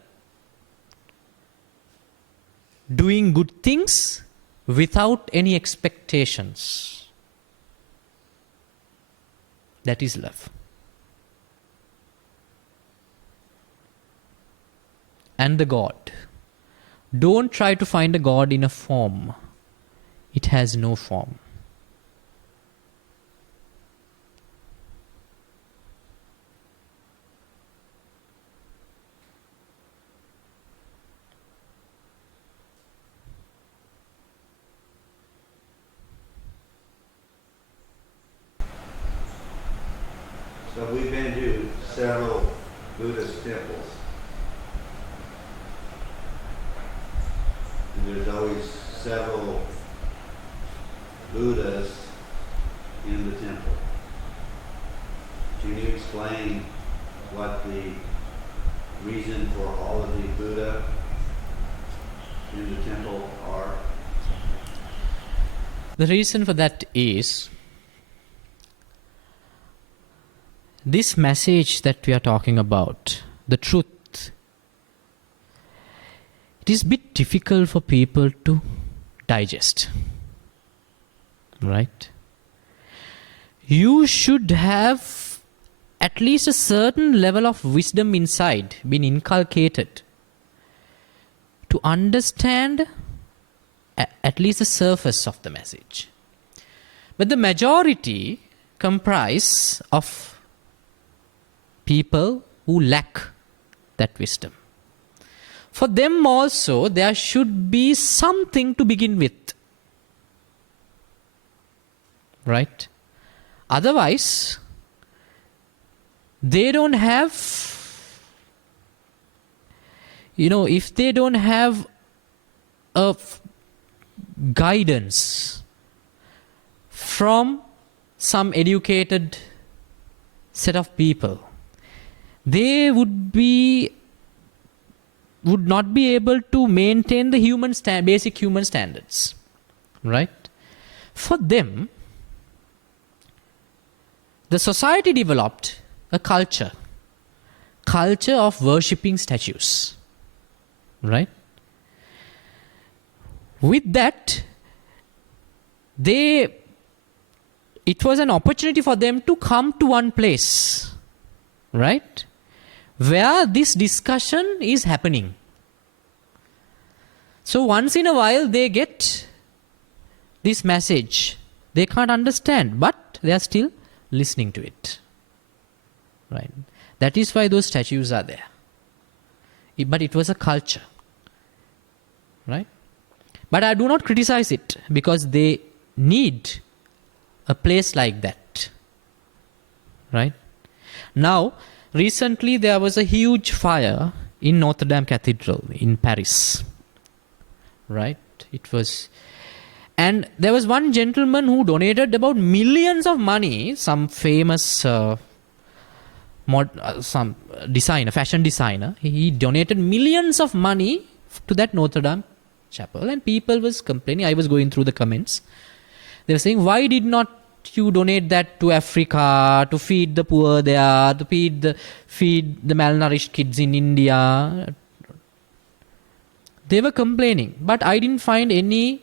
Doing good things without any expectations. That is love. And the God. Don't try to find a God in a form. It has no form. So we've been to several Buddhist temples. And there's always several Buddhas in the temple. Can you explain what the reason for all of the Buddha in the temple are? The reason for that is this message that we are talking about, the truth, it is a bit difficult for people to digest. Right? You should have at least a certain level of wisdom inside, been inculcated, to understand at least the surface of the message. But the majority comprise of people who lack that wisdom. For them also, there should be something to begin with. Right? Otherwise, they don't have, if they don't have a guidance from some educated set of people, they would not be able to maintain the basic human standards. Right? For them, the society developed a culture of worshipping statues. Right? With that, it was an opportunity for them to come to one place, right, where this discussion is happening. So once in a while they get this message. They can't understand, but they are still listening to it. Right? That is why those statues are there. But it was a culture. Right? But I do not criticize it, because they need a place like that. Right? Now, recently there was a huge fire in Notre Dame Cathedral in Paris. Right? And there was one gentleman who donated about millions of money, some famous some fashion designer. He donated millions of money to that Notre Dame chapel, and people was complaining. I was going through the comments. They were saying, why did not you donate that to Africa, to feed the poor there, to feed the malnourished kids in India? They were complaining, but I didn't find any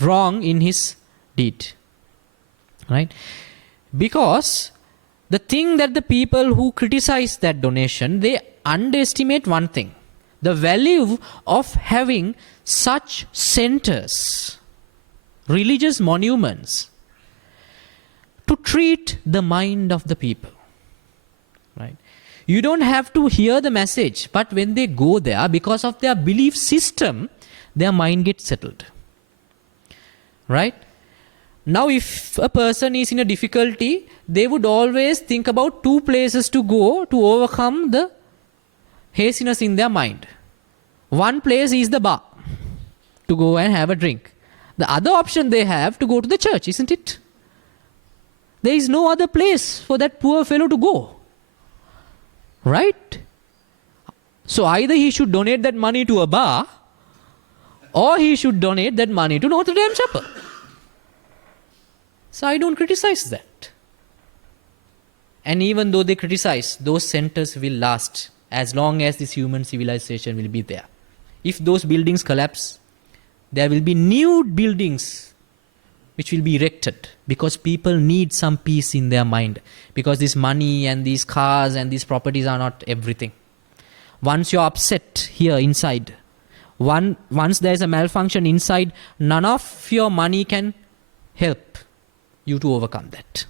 wrong in his deed. Right? Because the thing that the people who criticize that donation, they underestimate one thing. The value of having such centers, religious monuments, to treat the mind of the people. Right? You don't have to hear the message, but when they go there, because of their belief system, their mind gets settled. Right? Now, if a person is in a difficulty, they would always think about two places to go to overcome the haziness in their mind. One place is the bar, to go and have a drink. The other option they have to go to the church, isn't it? There is no other place for that poor fellow to go. Right? So either he should donate that money to a bar, or he should donate that money to Notre Dame Chapel. So I don't criticize that. And even though they criticize, those centers will last as long as this human civilization will be there. If those buildings collapse, there will be new buildings which will be erected, because people need some peace in their mind, because this money and these cars and these properties are not everything. Once you're upset here inside, once there's a malfunction inside, none of your money can help you to overcome that.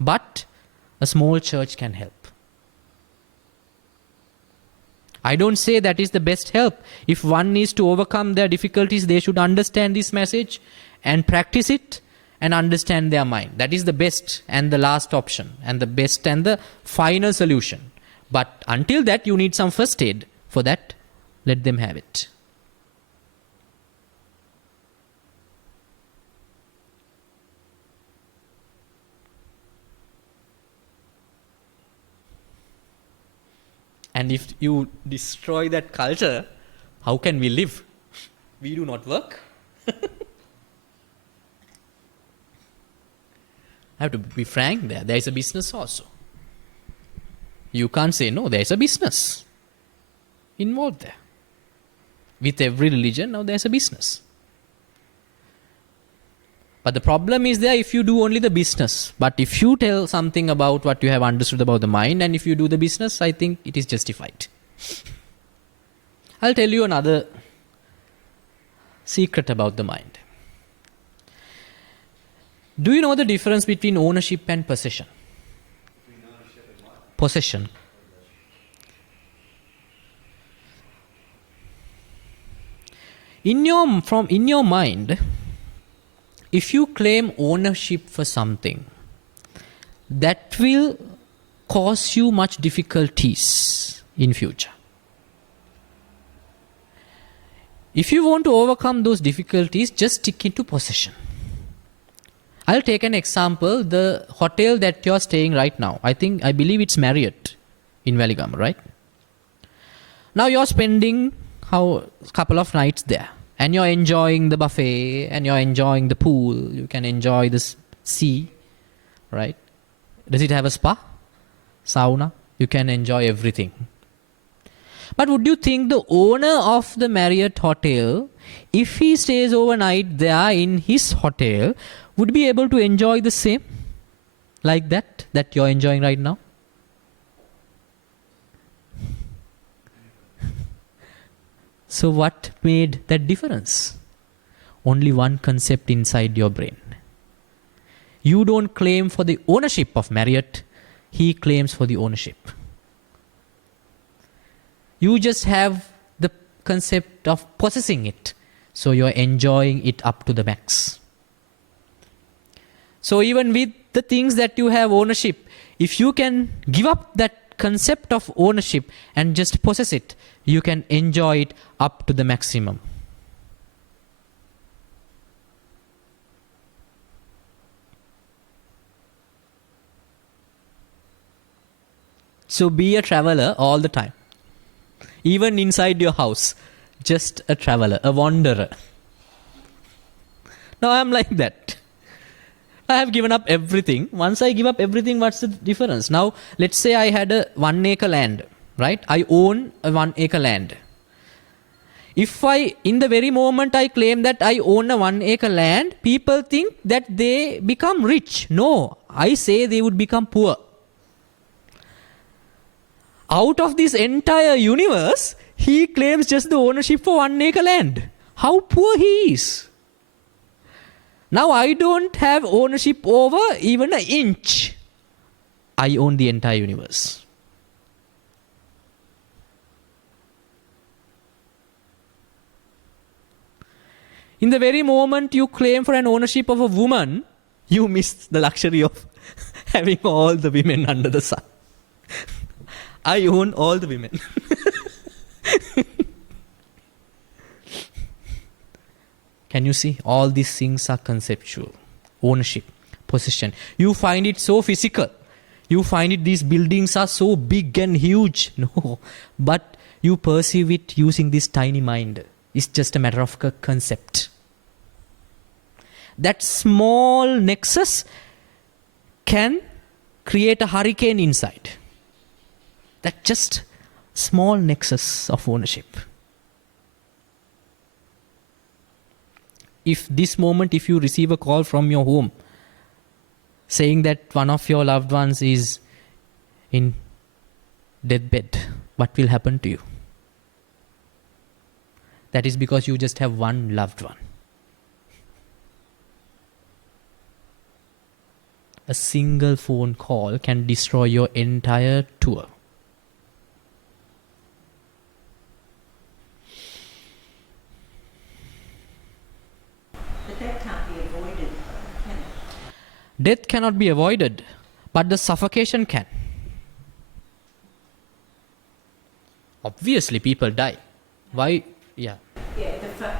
But a small church can help. I don't say that is the best help. If one needs to overcome their difficulties, they should understand this message and practice it and understand their mind. That is the best and the last option, and the best and the final solution. But until that, you need some first aid. For that, let them have it. And if you destroy that culture, how can we live? We do not work. I have to be frank there. There is a business also. You can't say no, there is a business involved there. With every religion, now there is a business. But the problem is there if you do only the business. But if you tell something about what you have understood about the mind, and if you do the business, I think it is justified. I'll tell you another secret about the mind. Do you know the difference between ownership and possession? Between ownership and what? Possession. In your mind, if you claim ownership for something, that will cause you much difficulties in future. If you want to overcome those difficulties, just stick into possession. I'll take an example. The hotel that you're staying right now, I believe it's Marriott in Valigama, right? Now you're spending a couple of nights there, and you're enjoying the buffet, and you're enjoying the pool. You can enjoy the sea, right? Does it have a spa? Sauna? You can enjoy everything. But would you think the owner of the Marriott hotel, if he stays overnight there in his hotel, would be able to enjoy the same like that you're enjoying right now? So what made that difference? Only one concept inside your brain. You don't claim for the ownership of Marriott, he claims for the ownership. You just have the concept of possessing it, so you're enjoying it up to the max. So even with the things that you have ownership, if you can give up that concept of ownership and just possess it, you can enjoy it up to the maximum. So be a traveler all the time. Even inside your house, just a traveler, a wanderer. Now I'm like that. I have given up everything. Once I give up everything, what's the difference? Now, let's say I had a 1 acre land, right? I own a 1 acre land. If in the very moment I claim that I own a 1 acre land, people think that they become rich. No, I say they would become poor. Out of this entire universe, he claims just the ownership for 1 acre land. How poor he is. Now I don't have ownership over even an inch. I own the entire universe. In the very moment you claim for an ownership of a woman, you miss the luxury of having all the women under the sun. I own all the women. Can you see? All these things are conceptual. Ownership, possession. You find it so physical. You find it, these buildings are so big and huge. No, but you perceive it using this tiny mind. It's just a matter of a concept. That small nexus can create a hurricane inside. That just small nexus of ownership. If this moment, if you receive a call from your home saying that one of your loved ones is in deathbed, what will happen to you? That is because you just have one loved one. A single phone call can destroy your entire tour. But that can't be avoided, can it? Death cannot be avoided, but the suffocation can. Obviously, people die. Why? Yeah. Yeah,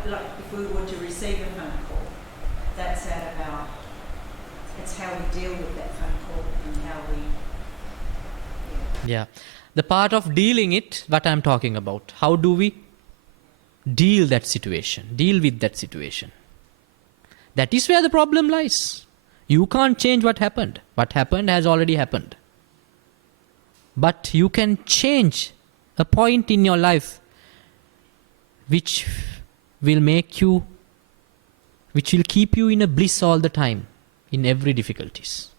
like if we were to receive a phone call, that's out of our, it's how we deal with that phone call and how we, Yeah. The part of dealing it, what I'm talking about. How do we deal that situation? Deal with that situation. That is where the problem lies. You can't change what happened. What happened has already happened. But you can change a point in your life which will make you, which will keep you in a bliss all the time, in every difficulties.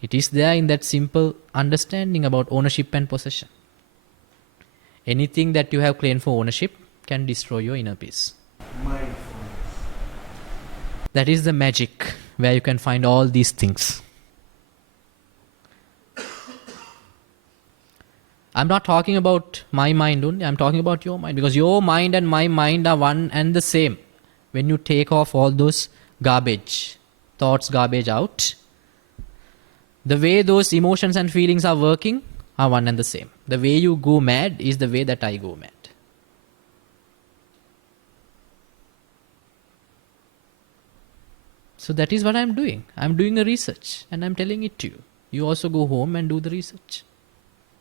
It is there in that simple understanding about ownership and possession. Anything that you have claimed for ownership can destroy your inner peace. Mindfulness. That is the magic where you can find all these things. I'm not talking about my mind only, I'm talking about your mind. Because your mind and my mind are one and the same. When you take off all those garbage, thoughts garbage out, the way those emotions and feelings are working are one and the same. The way you go mad is the way that I go mad. So that is what I'm doing. I'm doing a research and I'm telling it to you. You also go home and do the research.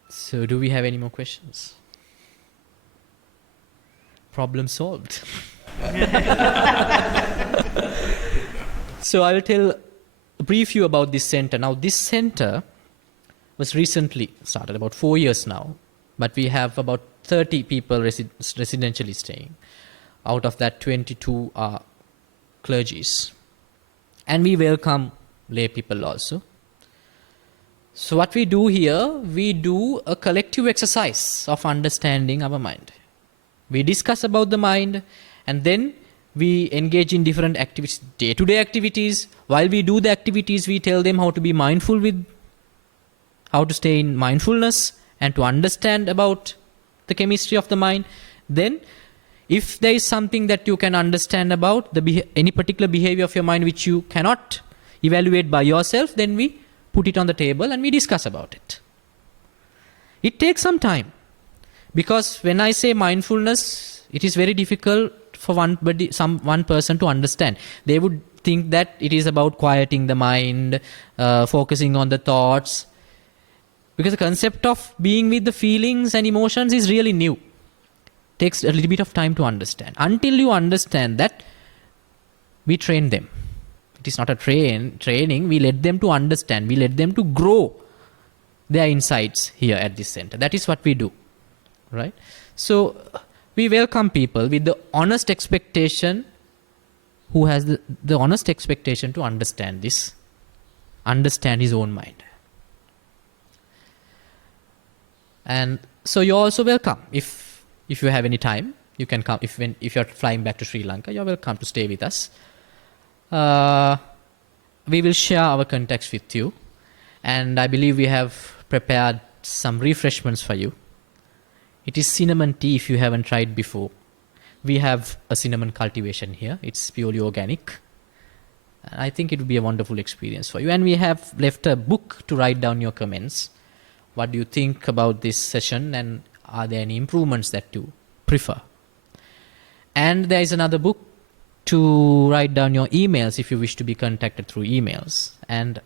So do we have any more questions? Problem solved. So I will brief you about this center. Now this center was recently started, about 4 years now. But we have about 30 people residentially staying. Out of that, 22 are clergies. And we welcome lay people also. So what we do here, we do a collective exercise of understanding our mind. We discuss about the mind and then we engage in different activities, day-to-day activities. While we do the activities, we tell them how to be mindful with, how to stay in mindfulness and to understand about the chemistry of the mind. Then if there is something that you can understand about any particular behavior of your mind which you cannot evaluate by yourself, then we put it on the table and we discuss about it. It takes some time because when I say mindfulness, it is very difficult for one person to understand. They would think that it is about quieting the mind, focusing on the thoughts, because the concept of being with the feelings and emotions is really new. Takes a little bit of time to understand. Until you understand that, we train them. It is not a training. We let them to understand. We let them to grow their insights here at this center. That is what we do. right? So we welcome people with the honest expectation, who has the honest expectation to understand this, understand his own mind. And so you're also welcome. If you have any time, you can come. If you're flying back to Sri Lanka, you're welcome to stay with us. We will share our contacts with you, and I believe we have prepared some refreshments for you. It is cinnamon tea if you haven't tried before. We have a cinnamon cultivation here. It's purely organic. I think it would be a wonderful experience for you. And we have left a book to write down your comments. What do you think about this session, and are there any improvements that you prefer? And there is another book to write down your emails if you wish to be contacted through emails, and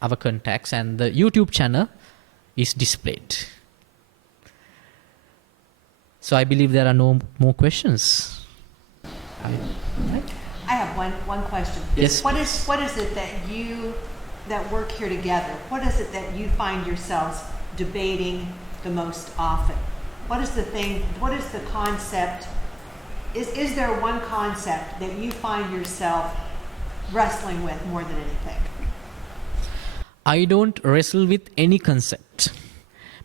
our contacts, and the YouTube channel is displayed. So I believe there are no more questions. I have one question. Yes. What is it that work here together, what is it that you find yourselves debating the most often? What is the concept? Is there one concept that you find yourself wrestling with more than anything? I don't wrestle with any concept,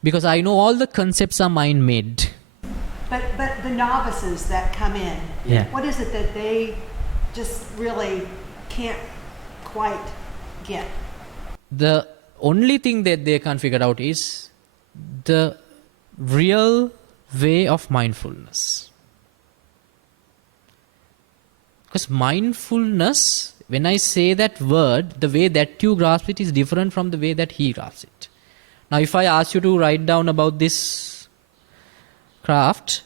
because I know all the concepts are mind-made. But the novices that come in, Yeah. what is it that they just really can't quite get? The only thing that they can't figure out is the real way of mindfulness. Because mindfulness, when I say that word, the way that you grasp it is different from the way that he grasps it. Now, if I ask you to write down about this craft,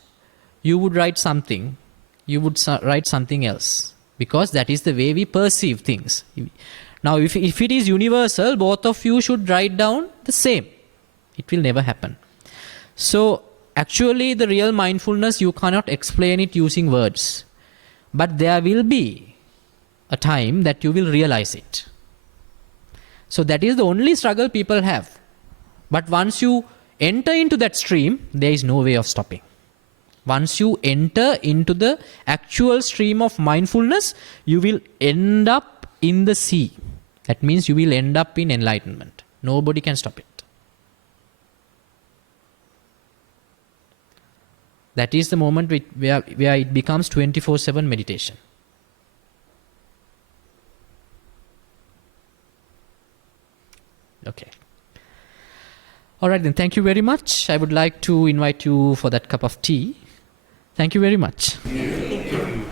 you would write something, you would write something else, because that is the way we perceive things. Now, if it is universal, both of you should write down the same. It will never happen. So, actually, the real mindfulness, you cannot explain it using words. But there will be a time that you will realize it. So, that is the only struggle people have. But once you enter into that stream, there is no way of stopping. Once you enter into the actual stream of mindfulness, you will end up in the sea. That means you will end up in enlightenment. Nobody can stop it. That is the moment where it becomes 24/7 meditation. Okay. All right then, thank you very much. I would like to invite you for that cup of tea. Thank you very much. Thank you.